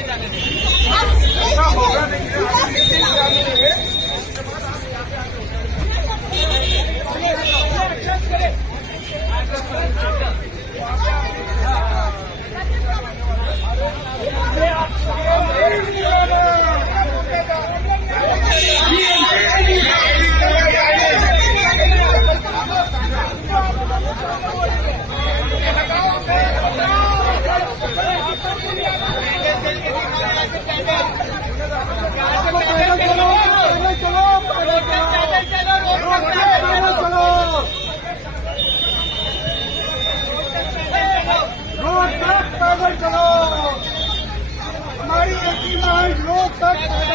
জানে। रोड तक पैदल चलो हमारी एक ही मांग रोड तक पैदल